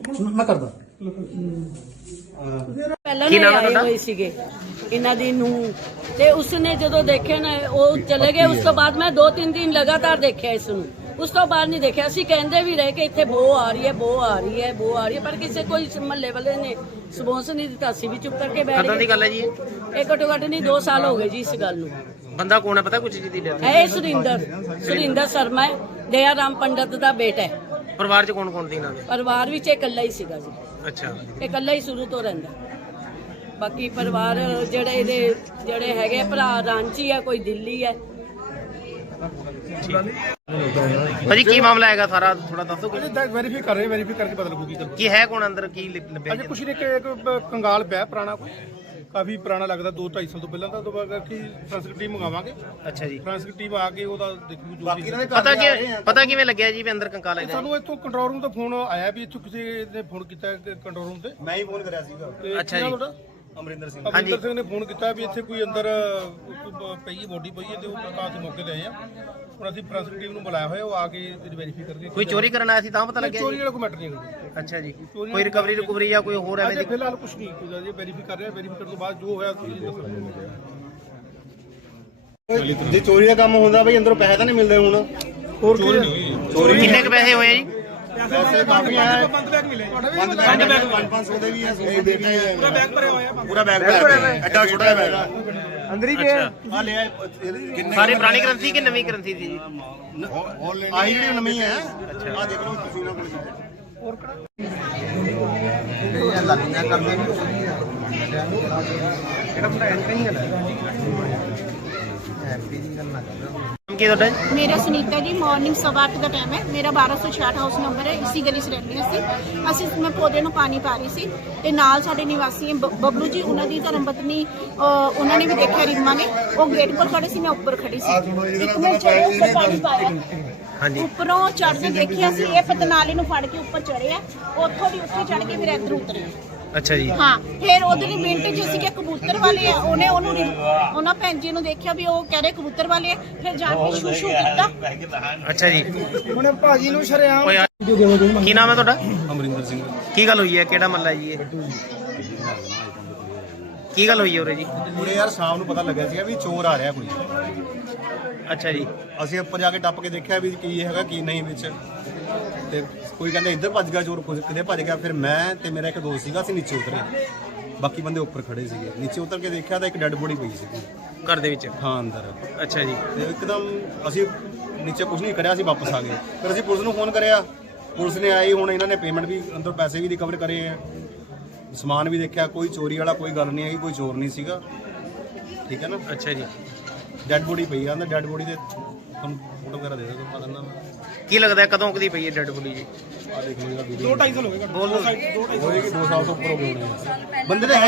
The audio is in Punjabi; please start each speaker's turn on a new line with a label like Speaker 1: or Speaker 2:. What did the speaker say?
Speaker 1: ਮੈਂ ਕਰਦਾ
Speaker 2: ਪਹਿਲਾਂ ਨਹੀਂ ਆਏ ਹੋਏ ਸੀਗੇ ਇਹਨਾਂ ਦੀ ਨੂੰ ਤੇ ਉਸਨੇ ਜਦੋਂ ਦੇਖਿਆ ਨਾ ਉਹ ਚਲੇ ਗਏ। ਉਸ ਤੋਂ ਬਾਅਦ ਮੈਂ 2-3 ਦਿਨ ਲਗਾਤਾਰ ਦੇਖਿਆ ਇਸ ਨੂੰ, ਉਸ ਤੋਂ ਬਾਅਦ ਨਹੀਂ ਦੇਖਿਆ। ਅਸੀਂ ਕਹਿੰਦੇ ਵੀ ਰਹੇ ਕਿ ਇੱਥੇ ਬੋ ਆ ਰਹੀ ਹੈ, ਬੋ ਆ ਰਹੀ ਹੈ, ਬੋ ਆ ਰਹੀ ਹੈ, ਪਰ ਕਿਸੇ ਕੋਈ ਮਹੱਲੇ ਵਾਲੇ ਨੇ ਸਪੌਂਸ ਨਹੀਂ ਦਿੱਤਾ। ਅਸੀਂ ਵੀ ਚੁੱਪ ਕਰਕੇ ਬੈਠ ਗਏ।
Speaker 3: ਕਦੋਂ ਦੀ ਗੱਲ ਹੈ ਜੀ
Speaker 2: ਇਹ ਘੱਟੋ ਘੱਟ ਨਹੀਂ 2 ਸਾਲ ਹੋ ਗਏ ਜੀ ਇਸ ਗੱਲ ਨੂੰ।
Speaker 3: ਬੰਦਾ ਕੌਣ ਹੈ ਪਤਾ ਕੁਝ ਜੀ ਦੀ ਡੈਥ?
Speaker 2: ਇਹ ਸੁਰਿੰਦਰ ਸ਼ਰਮਾ ਹੈ, ਦਇਆ ਰਾਮ ਪੰਡਤ ਦਾ ਬੇਟਾ ਹੈ।
Speaker 3: ਪਰਿਵਾਰ ਚ ਕੌਣ ਕੌਣ ਸੀ ਇਹਨਾਂ ਦੇ?
Speaker 2: ਪਰਿਵਾਰ ਵਿੱਚ ਇਕੱਲਾ ਹੀ ਸੀਗਾ ਜੀ,
Speaker 3: ਅੱਛਾ,
Speaker 2: ਇਕੱਲਾ ਹੀ ਸ਼ੁਰੂ ਤੋਂ ਰਹਿੰਦਾ। ਬਾਕੀ ਪਰਿਵਾਰ ਜਿਹੜੇ ਹੈਗੇ ਭਰਾ ਰਾਂਚੀ ਹੈ, ਕੋਈ ਦਿੱਲੀ ਹੈ।
Speaker 3: ਭਾਜੀ ਕੀ ਮਾਮਲਾ ਹੈਗਾ ਸਾਰਾ ਥੋੜਾ ਦੱਸੋ।
Speaker 1: ਵੈਰੀਫਾਈ ਕਰ ਰਹੇ, ਵੈਰੀਫਾਈ ਕਰਕੇ ਪਤਾ ਲੱਗੂਗੀ ਗੱਲ।
Speaker 3: ਕੀ ਹੈ ਕੌਣ ਅੰਦਰ, ਕੀ ਲੱਭਿਆ?
Speaker 1: ਅਜੇ ਕੁਛ ਨਹੀਂ ਕਿ ਇੱਕ ਕੰਗਾਲ ਪਿਆ ਪੁਰਾਣਾ, ਕਾਫੀ ਪੁਰਾਣਾ ਲੱਗਦਾ, 2-2.5 ਸਾਲ ਤੋਂ ਪਹਿਲਾਂ ਦਾ। ਤੋਂ ਬਾਅਦ ਕਿ ਫੋਰੈਂਸਿਕ ਟੀਮ ਮੰਗਾਵਾਂਗੇ।
Speaker 3: ਅੱਛਾ ਜੀ,
Speaker 1: ਫੋਰੈਂਸਿਕ ਟੀਮ ਆ ਕੇ ਉਹਦਾ ਦੇਖੂ ਜੋ ਵੀ।
Speaker 3: ਪਤਾ ਕਿਵੇਂ ਲੱਗਿਆ ਜੀ ਵੀ ਅੰਦਰ ਕੰਕਾਲ ਹੈਗਾ?
Speaker 1: ਸਾਨੂੰ ਇੱਥੋਂ ਕੰਟਰੋਲ ਰੂਮ ਤੋਂ ਫੋਨ ਆਇਆ ਵੀ ਇੱਥੋਂ ਕਿਸੇ ਨੇ ਫੋਨ ਕੀਤਾ ਕੰਟਰੋਲ ਰੂਮ ਤੇ।
Speaker 4: ਮੈਂ ਹੀ ਫੋਨ ਕਰਿਆ ਸੀਗਾ।
Speaker 3: ਅੱਛਾ ਜੀ,
Speaker 4: ਅਮਰਿੰਦਰ ਸਿੰਘ
Speaker 1: ਨੇ ਫੋਨ ਕੀਤਾ ਵੀ ਇੱਥੇ ਕੋਈ ਅੰਦਰ ਪਈ ਬੋਡੀ ਪਈ ਹੈ ਤੇ ਉਹ ਪ੍ਰਕਾਸ਼ ਦੇ ਮੌਕੇ ਤੇ ਆਏ ਆ। ਹੁਣ ਅਸੀਂ ਫੋਰੈਂਸਿਕ ਟੀਮ ਨੂੰ ਬੁਲਾਇਆ ਹੋਇਆ, ਉਹ ਆ ਕੇ ਵੈਰੀਫਾਈ ਕਰਕੇ।
Speaker 3: ਕੋਈ ਚੋਰੀ ਕਰਨ ਆਇਆ ਸੀ ਤਾਂ ਪਤਾ ਲੱਗਿਆ?
Speaker 1: ਚੋਰੀ ਵਾਲਾ ਕੋਈ ਮੈਟਰ ਨਹੀਂ ਹੈਗਾ।
Speaker 3: ਅੱਛਾ ਜੀ, ਕੋਈ ਰਿਕਵਰੀ ਜਾਂ ਕੋਈ ਹੋਰ ਐਵੇਂ
Speaker 1: ਅਜੇ
Speaker 3: ਦੀ?
Speaker 1: ਫਿਲਹਾਲ ਕੁਝ ਨਹੀਂ, ਕੋਈ ਅਜੇ ਵੈਰੀਫਾਈ ਕਰ ਰਹੇ ਆ। ਵੈਰੀਫਾਈ ਕਰਨ ਤੋਂ ਬਾਅਦ ਜੋ ਹੋਇਆ ਤੁਸੀਂ ਦੱਸੋ।
Speaker 4: ਜੇ ਚੋਰੀ ਦਾ ਕੰਮ ਹੁੰਦਾ ਬਈ ਅੰਦਰੋਂ ਪੈਸੇ ਤਾਂ ਨਹੀਂ ਮਿਲਦੇ ਹੁਣ।
Speaker 1: ਹੋਰ ਚੋਰੀ
Speaker 3: ਕਿੰਨੇ ਕੁ ਪੈਸੇ ਹੋਏ ਜੀ?
Speaker 4: ਪੈਸੇ ਕਾਫੀ ਆਏ। ਬੰਦ ਬੈਗ ਮਿਲੇ। 500 ਦੇ ਵੀ ਆ, 100 ਦੇ ਵੀ ਆ। ਪੂਰਾ ਬੈਗ ਭਰਿਆ ਹੋਇਆ। ਪੂਰਾ ਬੈਗ ਭਰਿਆ ਹੋਇਆ। ਐਡਾ ਛੋਟਾ ਜਿਹਾ ਬੈਗ ਆ।
Speaker 1: ਅੰਦਰ ਹੀ
Speaker 4: ਆ ਲਿਆ
Speaker 3: ਸਾਰੇ ਪੁਰਾਣੀ ਕਰੰਸੀ ਕਿ ਨਵੀਂ ਕਰੰਸੀ ਸੀ ਜੀ?
Speaker 4: ਆਹੀ ਜਿਹੜੀ ਨਵੀਂ ਹੈ। ਆ ਦੇਖ ਲਓ ਤੁਸੀਂ ਨਾ ਕੋਲ
Speaker 1: ਹੋਰ ਕਿਹੜਾ
Speaker 4: ਇਹ ਲਾਲੀਆਂ ਕਰਦੇ ਵੀ
Speaker 1: ਜਿਹੜਾ ਮੁੰਡਾ ਐਂਟਰੀ ਹੈ
Speaker 4: ਹੈਪੀ ਦੀ ਗੱਲ ਨਾ ਕਰਦਾ।
Speaker 3: ਕੀ ਤੁਹਾਡਾ?
Speaker 5: मेरा सुनीता जी मॉर्निंग 8:15 ਦਾ ਟਾਈਮ ਹੈ। ਮੇਰਾ 1266 ਹਾਊਸ ਨੰਬਰ ਹੈ। ਇਸੀ ਗਲੀ 'ਚ ਰਹਿੰਦੇ ਅਸੀਂ ਮੈਂ ਪੌਦੇ ਨੂੰ ਪਾਣੀ ਪਾ ਰਹੀ ਸੀ ਤੇ ਨਾਲ ਸਾਡੇ ਨਿਵਾਸੀ ਬੱਬਲੂ ਜੀ, ਉਹਨਾਂ ਦੀ ਧਰਮ ਪਤਨੀ, ਉਹਨਾਂ ਨੇ ਵੀ ਦੇਖਿਆ ਰੀਮਾ ਨੇ। ਉਹ ਗੇਟ ਕੋਲ ਖੜੇ ਸੀ, ਮੈਂ ਉੱਪਰ ਖੜੀ ਸੀ। ਇੱਕ ਮੈਂ ਚੜ੍ਹੇ ਉੱਪਰ ਪਾਣੀ ਪਾਇਆ,
Speaker 3: ਹਾਂਜੀ,
Speaker 5: ਉੱਪਰੋਂ ਚੜ੍ਹ ਕੇ ਦੇਖਿਆ ਸੀ ਇਹ ਪਤਨਾਲੇ ਨੂੰ ਫੜ ਕੇ ਉੱਪਰ ਚੜ੍ਹਿਆ। ਉੱਥੋਂ ਦੀ ਉੱਥੇ ਚੜ੍ਹ ਕੇ ਫਿਰ ਇੱਧਰ ਉਤਰਿਆ।
Speaker 3: ਅੱਛਾ ਜੀ,
Speaker 5: ਹਾਂ, ਫਿਰ ਉਧਰ ਹੀ ਮਿੰਟ ਚ ਅਸੀਂ ਕਿ ਕਬੂਤਰ ਵਾਲੇ ਆ। ਉਹਨਾਂ ਭੈਣ ਜੀ ਨੂੰ ਦੇਖਿਆ ਵੀ ਉਹ ਕਹਿ ਰਹੇ ਕਬੂਤਰ ਵਾਲੇ ਆ। ਫਿਰ ਜਾ ਕੇ ਸ਼ੂਸ਼ੂ ਕੀਤਾ।
Speaker 3: ਅੱਛਾ ਜੀ।
Speaker 1: ਹੁਣ ਭਾਜੀ ਨੂੰ ਸ਼ਰਿਆਮ।
Speaker 3: ਓਏ ਯਾਰ, ਕੀ ਨਾਮ ਹੈ ਤੁਹਾਡਾ?
Speaker 4: ਅਮਰਿੰਦਰ ਸਿੰਘ।
Speaker 3: ਕੀ ਗੱਲ ਹੋਈ ਹੈ? ਕਿਹੜਾ ਮਹੱਲਾ ਜੀ ਇਹ? ਕੀ ਗੱਲ ਹੋਈ ਹੈ ਉਰੇ ਜੀ?
Speaker 4: ਪੂਰੇ ਯਾਰ ਸ਼ਾਮ ਨੂੰ ਪਤਾ ਲੱਗਿਆ ਸੀਗਾ ਵੀ ਚੋਰ ਆ ਰਿਹਾ ਕੋਈ।
Speaker 3: ਅੱਛਾ ਜੀ,
Speaker 4: ਅਸੀਂ ਉੱਪਰ ਜਾ ਕੇ ਟੱਪ ਕੇ ਦੇਖਿਆ ਵੀ ਕੀ ਹੈਗਾ ਕੀ ਨਹੀਂ ਵਿੱਚ। ਤੇ ਕੋਈ ਕਹਿੰਦਾ ਇੱਧਰ ਭੱਜ ਗਿਆ ਚੋਰ, ਕਿਤੇ ਭੱਜ ਗਿਆ। ਫਿਰ ਮੈਂ ਤੇ ਮੇਰਾ ਇੱਕ ਦੋਸਤ ਸੀਗਾ, ਅਸੀਂ ਨੀਚੇ ਉਤਰੇ। ਬਾਕੀ ਬੰਦੇ ਉੱਪਰ ਖੜੇ ਸੀਗੇ। ਨੀਚੇ ਉਤਰ ਕੇ ਦੇਖਿਆ ਤਾਂ ਇੱਕ ਡੈੱਡ ਬੋਡੀ ਪਈ ਸੀਗੀ
Speaker 3: ਘਰ ਦੇ ਵਿੱਚ?
Speaker 4: ਹਾਂ, ਅੰਦਰ।
Speaker 3: ਅੱਛਾ ਜੀ,
Speaker 4: ਤੇ ਇੱਕਦਮ ਅਸੀਂ ਨੀਚੇ ਕੁਝ ਨਹੀਂ ਕਰਿਆ, ਅਸੀਂ ਵਾਪਸ ਆ ਗਏ। ਫਿਰ ਅਸੀਂ ਪੁਲਿਸ ਨੂੰ ਫੋਨ ਕਰਿਆ, ਪੁਲਿਸ ਨੇ ਆਈ। ਹੁਣ ਇਹਨਾਂ ਨੇ ਪੇਮੈਂਟ ਵੀ ਅੰਦਰ ਪੈਸੇ ਵੀ ਰਿਕਵਰ ਕਰੇ ਆ, ਸਮਾਨ ਵੀ ਦੇਖਿਆ। ਕੋਈ ਚੋਰੀ ਵਾਲਾ ਕੋਈ ਗੱਲ ਨਹੀਂ ਹੈਗੀ, ਕੋਈ ਚੋਰ ਨਹੀਂ ਸੀਗਾ। ਠੀਕ ਹੈ ਨਾ?
Speaker 3: ਅੱਛਾ ਜੀ।
Speaker 4: ਡੈੱਡ ਬੋਡੀ ਪਈ ਆ ਅੰਦਰ। ਡੈੱਡ ਬੋਡੀ ਦੇ ਤੁਹਾਨੂੰ ਫੋਟੋ ਵਗੈਰਾ ਦੇ ਦਿਓ, ਪਤਾ ਦਿੰਦਾ ਮੈਂ।
Speaker 3: ਕੀ ਲੱਗਦਾ ਕਦੋਂ ਕਦੀ ਪਈ ਹੈ ਡੈਡ ਬੋਡੀ ਜੀ?
Speaker 4: ਆ ਦੇਖ ਲਓ ਇਹਦਾ ਵੀਡੀਓ।
Speaker 1: 2-2.5 ਸਾਲ ਹੋ ਗਏ।
Speaker 4: ਹੋਏਗੀ 2 ਸਾਲ ਤੋਂ ਉੱਪਰ ਹੋ ਗਏ ਹੋਣੇ ਆ। ਬੰਦੇ ਦੇ